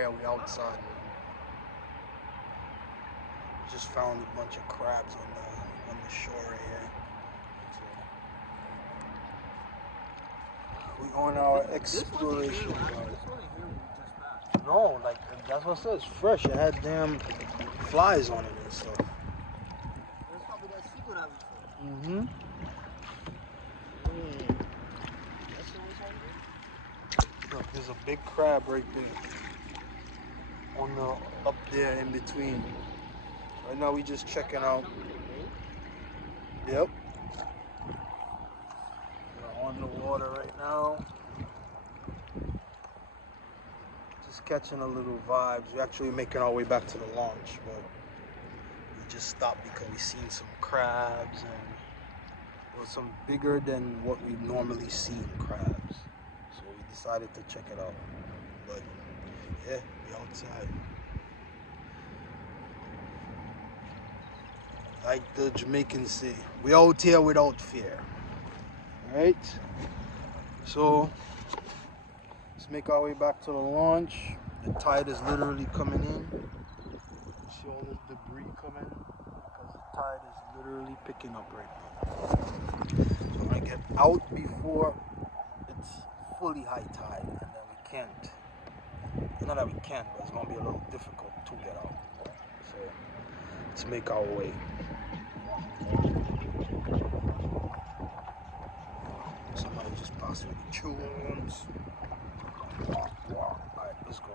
here, we outside. Just found a bunch of crabs on the shore here. So we on our exploration. No, like that's what it says, fresh. It had damn flies on it and stuff. That's probably that seafood I was Mm-hmm. That's always hungry. Look, there's a big crab right there. Up there in between. Right now we just checking out. Yep. We're on the water right now. Just catching a little vibes. We're actually making our way back to the launch, but we just stopped because we seen some crabs and it was some bigger than what we normally see in crabs. So we decided to check it out. But yeah, we outside. Like the Jamaicans say, we out here without fear. Alright? So let's make our way back to the launch. The tide is literally coming in. See all this debris coming because the tide is literally picking up right now. So I'm gonna get out before it's fully high tide, and then we can't. Not that we can't, but it's gonna be a little difficult to get out. So let's make our way. Somebody just passed with the tunes. Alright, let's go.